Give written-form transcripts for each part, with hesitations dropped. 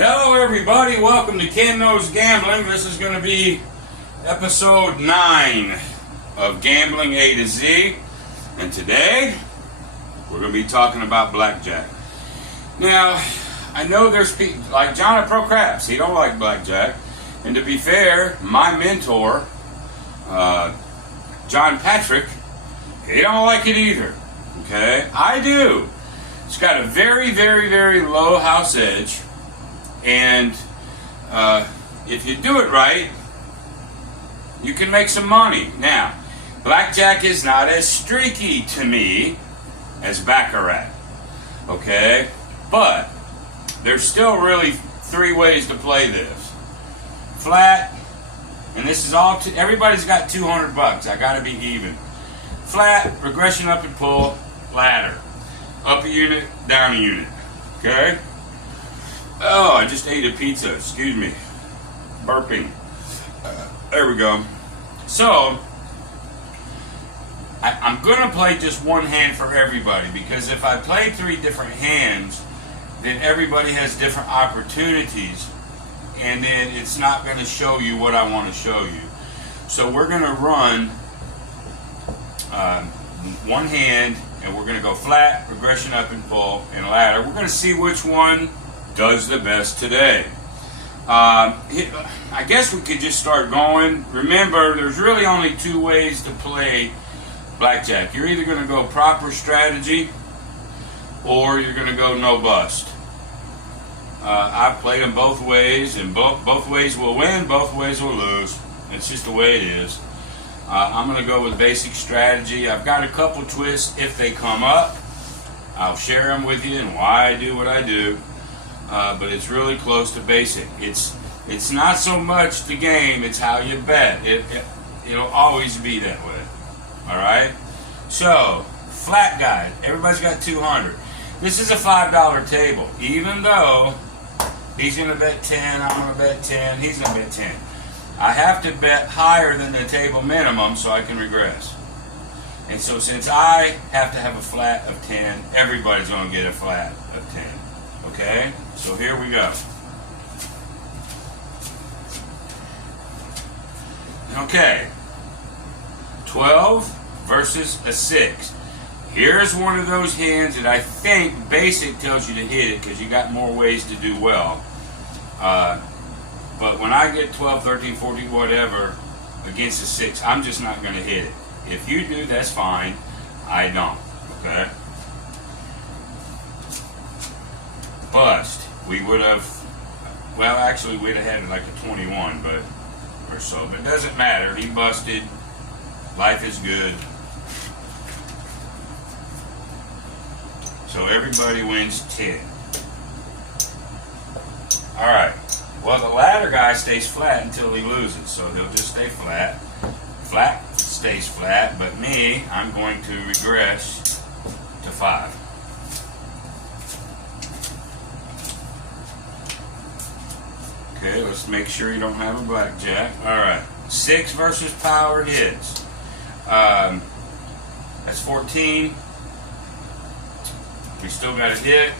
Hello everybody, welcome to Ken Knows Gambling. This is going to be episode 9 of Gambling A to Z. And today, we're going to be talking about Blackjack. Now, I know there's people, like John at Pro Craps, he don't like Blackjack. And to be fair, my mentor, John Patrick, he don't like it either. Okay? I do. It's got a very, very, very low house edge. And if you do it right, you can make some money. Now, Blackjack is not as streaky to me as Baccarat. Okay? But there's still really 3 ways to play this. Flat, and this is all, everybody's got $200. I gotta be even. Flat, regression up and pull, ladder. Up a unit, down a unit. Okay? Oh, I just ate a pizza. Excuse me. Burping. There we go. So, I'm going to play just one hand for everybody, because if I play 3 different hands, then everybody has different opportunities, and then it's not going to show you what I want to show you. So we're going to run one hand, and we're going to go flat, regression up and pull, and ladder. We're going to see which one does the best today. I guess we could just start going. Remember, there's really only 2 ways to play Blackjack. You're either going to go proper strategy, or you're going to go no bust. I've played them both ways, and both ways will win, both ways will lose. It's just the way it is. I'm going to go with basic strategy. I've got a couple twists if they come up. I'll share them with you and why I do what I do. But it's really close to basic. It's not so much the game, it's how you bet. It'll always be that way. Alright? So, flat guy. Everybody's got 200. This is a $5 table. Even though he's going to bet 10, I'm going to bet 10, he's going to bet 10. I have to bet higher than the table minimum so I can regress. And so since I have to have a flat of 10, everybody's going to get a flat of 10. Okay? So here we go. Okay. 12 versus a 6. Here's one of those hands that I think basic tells you to hit it because you got more ways to do well. But when I get 12, 13, 14, whatever against a 6, I'm just not going to hit it. If you do, that's fine. I don't. Okay? Bust. We would have, well, actually, we'd have had like a 21, but, or so. But it doesn't matter. He busted. Life is good. So everybody wins 10. Alright. Well, the ladder guy stays flat until he loses, so he'll just stay flat. Flat stays flat, but me, I'm going to regress to 5. Okay, let's make sure you don't have a blackjack. Alright. 6 versus power hits. That's 14. We still got a hit.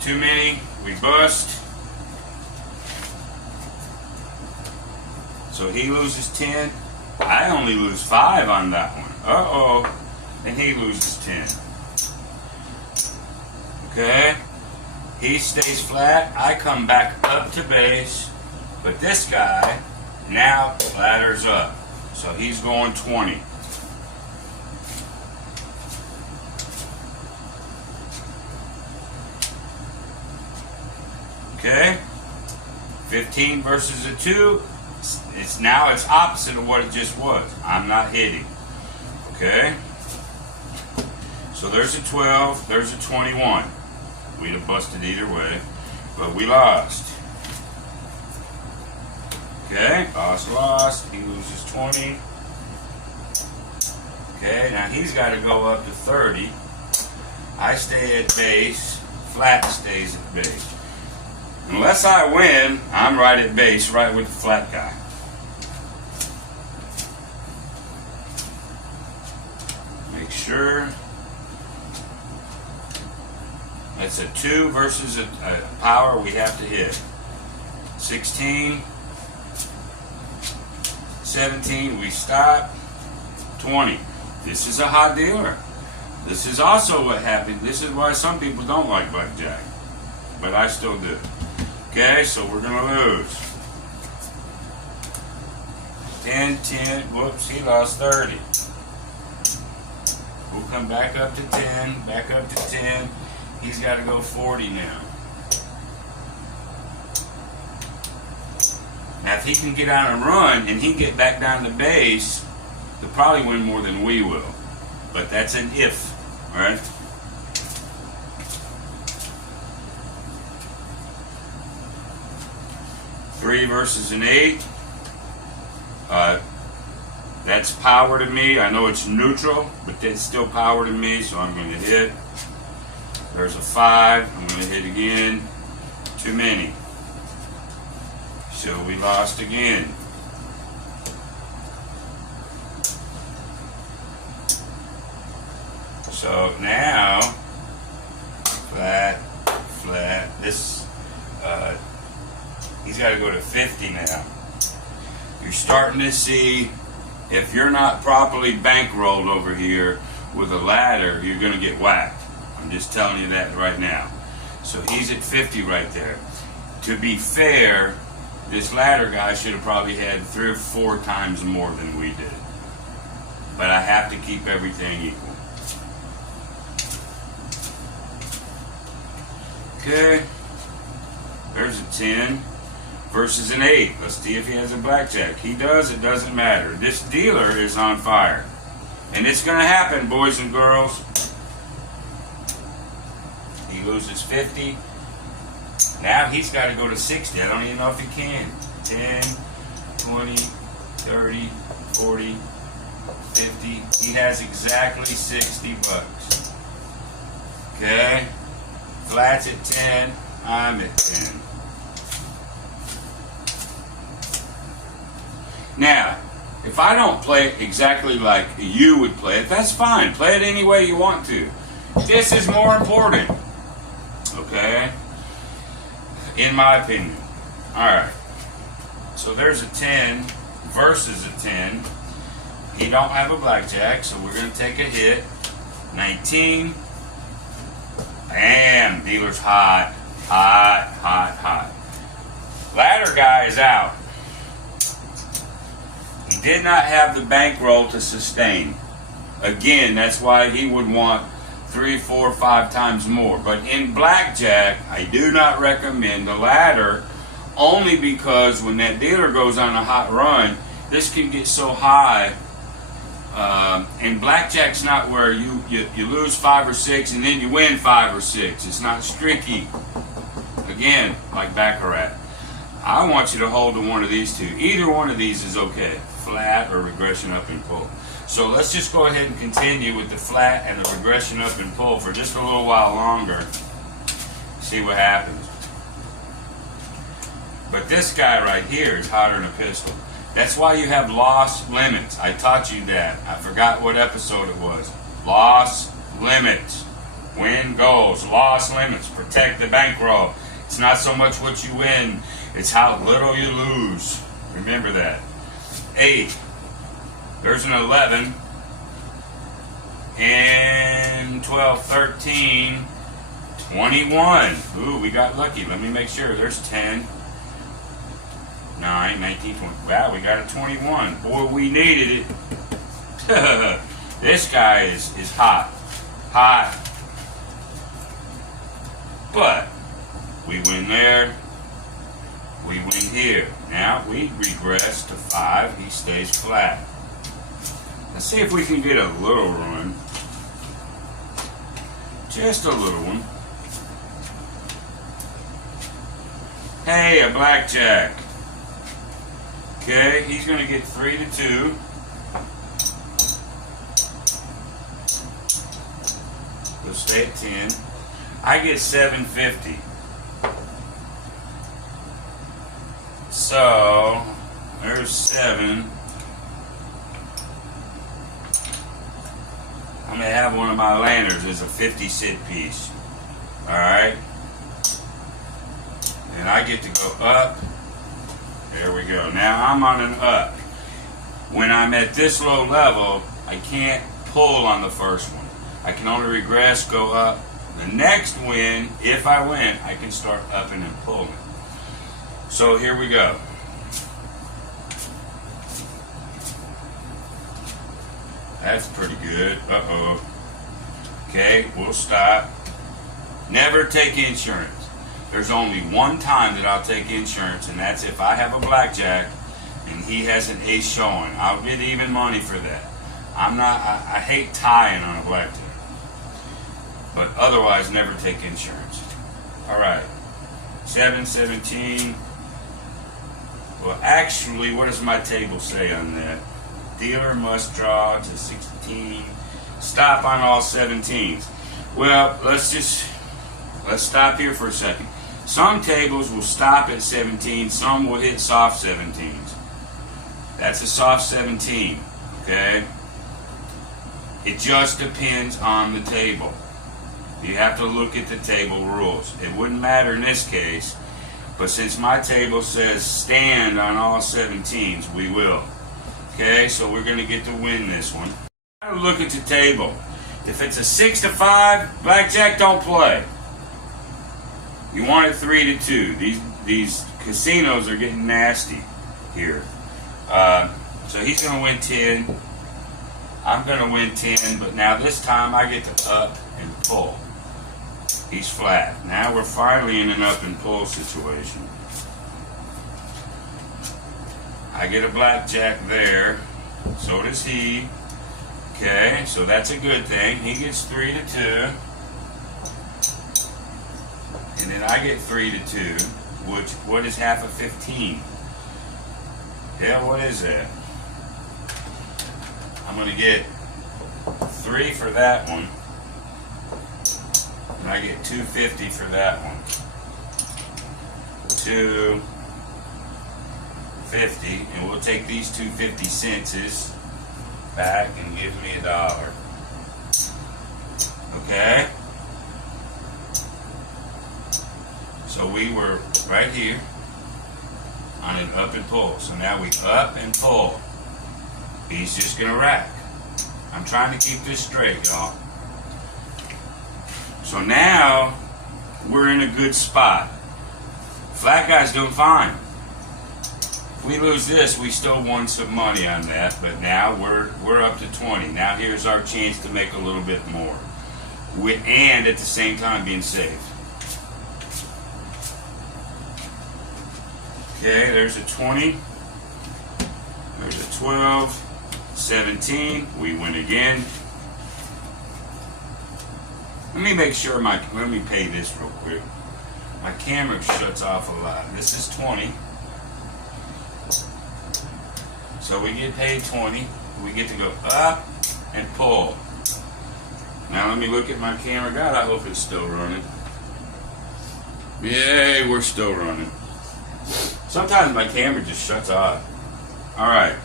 Too many. We bust. So he loses 10. I only lose 5 on that one. Uh-oh. And he loses 10. Okay. He stays flat. I come back up to base. But this guy now ladders up. So he's going 20. Okay. 15 versus a 2. It's opposite of what it just was. I'm not hitting. Okay. So there's a 12. There's a 21. We'd have busted either way, but we lost. Okay, lost. He loses 20. Okay, now he's got to go up to 30. I stay at base. Flat stays at base. Unless I win, I'm right at base, right with the flat guy. Make sure That's a 2 versus a power we have to hit. 16, 17, we stop. 20. This is a hot dealer. This is also what happened. This is why some people don't like blackjack, but I still do. Okay, so we're gonna lose. 10, 10, whoops, he lost 30. We'll come back up to 10, back up to 10. He's got to go 40 now. Now, if he can get out and run, and he can get back down to base, he'll probably win more than we will. But that's an if, all right? Three versus an 8. That's power to me. I know it's neutral, but that's still power to me, so I'm going to hit. There's a 5. I'm going to hit again. Too many. So we lost again. So now, flat, flat. This, he's got to go to 50 now. You're starting to see, if you're not properly bankrolled over here with a ladder, you're going to get whacked. I'm just telling you that right now. So he's at 50 right there. To be fair, this ladder guy should have probably had 3 or 4 times more than we did. But I have to keep everything equal. Okay. There's a 10 versus an 8. Let's see if he has a blackjack. He does, it doesn't matter. This dealer is on fire. And it's going to happen, boys and girls. He loses 50. Now he's got to go to 60. I don't even know if he can. 10, 20, 30, 40, 50. He has exactly 60 bucks. Okay? Flat's at 10. I'm at 10. Now, if I don't play it exactly like you would play it, that's fine. Play it any way you want to. This is more important. Okay? In my opinion. Alright. So there's a 10 versus a 10. He don't have a blackjack, so we're going to take a hit. 19. Bam! Dealer's hot. Hot, hot, hot. Ladder guy is out. He did not have the bankroll to sustain. Again, that's why he would want 3, 4, 5 times more. But in blackjack, I do not recommend the ladder, only because when that dealer goes on a hot run, this can get so high. And blackjack's not where you lose 5 or 6 and then you win 5 or 6. It's not streaky. Again, like Baccarat. I want you to hold to one of these two. Either one of these is okay. Flat or regression up and pull. So let's just go ahead and continue with the flat and the regression up and pull for just a little while longer. See what happens. But this guy right here is hotter than a pistol. That's why you have loss limits. I taught you that. I forgot what episode it was. Loss limits. Win goals. Loss limits. Protect the bankroll. It's not so much what you win, it's how little you lose. Remember that. 8. There's an 11. And 12, 13, 21. Ooh, we got lucky. Let me make sure. There's 10. 9, 19, 20. Wow, we got a 21. Boy, we needed it. This guy is hot. Hot. But we win there. We win here. Now we regress to 5. He stays flat. Let's see if we can get a little run. Just a little one. Hey, a blackjack. Okay, he's going to get 3 to 2. We'll stay at 10. I get 750. So, there's 7. I'm going to have one of my landers as a 50 cent piece. Alright? And I get to go up. There we go. Now I'm on an up. When I'm at this low level, I can't pull on the first one. I can only regress, go up. The next win, if I win, I can start upping and pulling. So here we go. That's pretty good. Uh-oh. Okay, we'll stop. Never take insurance. There's only one time that I'll take insurance, and that's if I have a blackjack and he has an ace showing. I'll get even money for that. I hate tying on a blackjack. But otherwise, never take insurance. Alright. 7-17. Well, actually, what does my table say on that? Dealer must draw to 16. Stop on all 17s. Well, let's stop here for a second. Some tables will stop at 17. Some will hit soft 17s. That's a soft 17. Okay? It just depends on the table. You have to look at the table rules. It wouldn't matter in this case, but since my table says stand on all 17s, we will. Okay, so we're going to get to win this one. Look at the table. If it's a 6-5, blackjack, don't play. You want it 3-2. These casinos are getting nasty here. So he's going to win 10. I'm going to win 10, but now this time I get to up and pull. He's flat. Now we're finally in an up and pull situation. I get a blackjack there. So does he. Okay, so that's a good thing. He gets 3-2. And then I get 3-2, which, what is half of 15? Yeah, what is that? I'm going to get 3 for that one. And I get 250 for that one. 250, and we'll take these 250 cents back and give me $1. Okay? So we were right here on an up and pull. So now we up and pull. He's just gonna rack. I'm trying to keep this straight, y'all. So now we're in a good spot. Flat guy's doing fine. If we lose this, we still won some money on that, but now we're up to 20. Now here's our chance to make a little bit more. And at the same time being safe. Okay, there's a 20. There's a 12. 17. We win again. Let me make sure let me pay this real quick. My camera shuts off a lot. This is 20. So we get paid 20. We get to go up and pull. Now let me look at my camera. God, I hope it's still running. Yay, we're still running. Sometimes my camera just shuts off. Alright.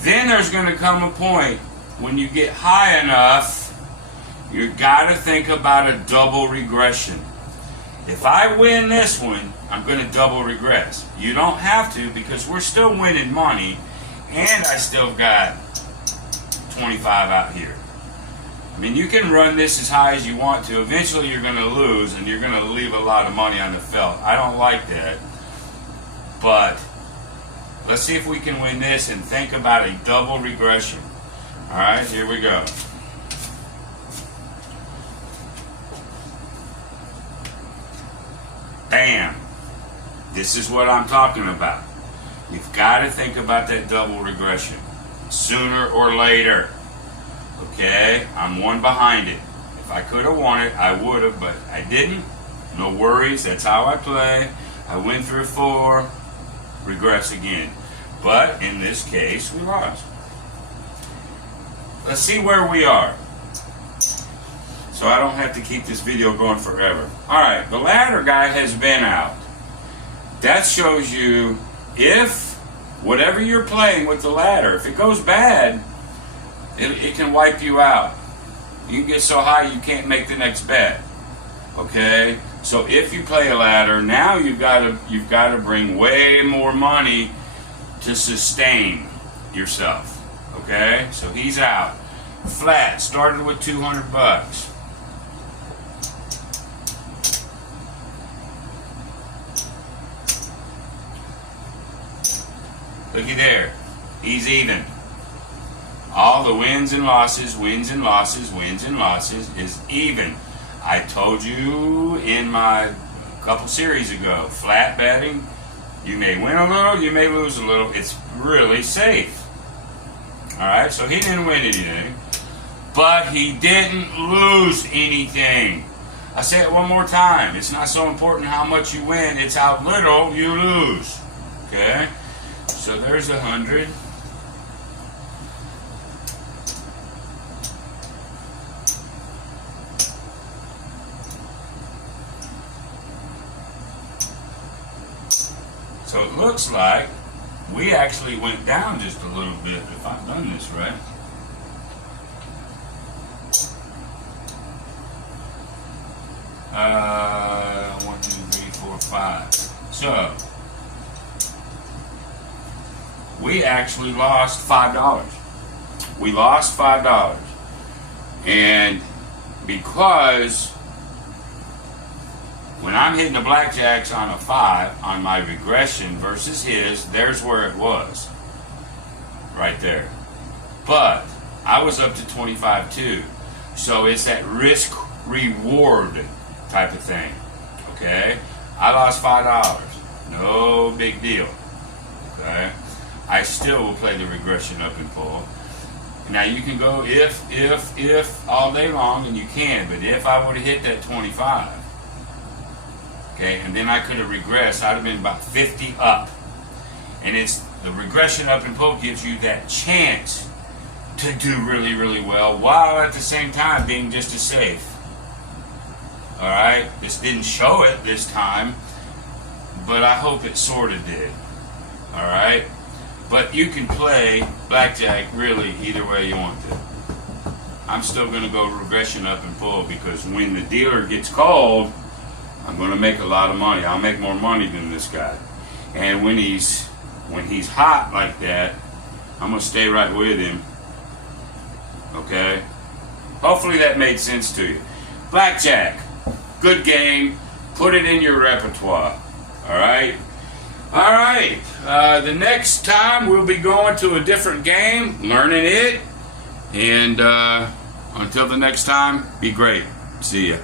Then there's going to come a point when you get high enough, you got to think about a double regression. If I win this one, I'm going to double regress. You don't have to, because we're still winning money, and I still got 25 out here. I mean, you can run this as high as you want to. Eventually you're going to lose, and you're going to leave a lot of money on the felt. I don't like that. But let's see if we can win this and think about a double regression. Alright, here we go. Bam! This is what I'm talking about. You've got to think about that double regression. Sooner or later. Okay? I'm one behind it. If I could have won it, I would have, but I didn't. No worries. That's how I play. I win through 4. Regress again. But in this case, we lost. Let's see where we are, so I don't have to keep this video going forever. Alright, the ladder guy has been out. That shows you if whatever you're playing with the ladder, if it goes bad, it can wipe you out. You can get so high you can't make the next bet. Okay, so if you play a ladder, now you've got to bring way more money to sustain yourself. Okay, so he's out. Flat started with 200 bucks. Looky there, he's even. All the wins and losses, wins and losses, wins and losses is even. I told you in my couple series ago, flat betting, you may win a little, you may lose a little. It's really safe. Alright, so he didn't win anything, but he didn't lose anything. I say it one more time. It's not so important how much you win, it's how little you lose. Okay? So there's 100. So it looks like we actually went down just a little bit, if I've done this right. One, two, three, four, five. So we actually lost $5. We lost $5. And because when I'm hitting the blackjacks on a 5 on my regression versus his, there's where it was. Right there. But I was up to 25 too. So it's that risk reward type of thing. Okay? I lost $5. No big deal. Okay? I still will play the regression up and pull. Now you can go if all day long, and you can, but if I would have hit that 25, okay, and then I could have regressed, I'd have been about 50 up. And it's the regression up and pull gives you that chance to do really, really well, while at the same time being just as safe. Alright, this didn't show it this time, but I hope it sort of did. Alright, but you can play blackjack really either way you want to. I'm still going to go regression up and pull, because when the dealer gets called, I'm going to make a lot of money. I'll make more money than this guy. And when he's hot like that, I'm going to stay right with him. Okay? Hopefully that made sense to you. Blackjack. Good game. Put it in your repertoire. Alright? Alright. The next time we'll be going to a different game, learning it. And until the next time, be great. See ya.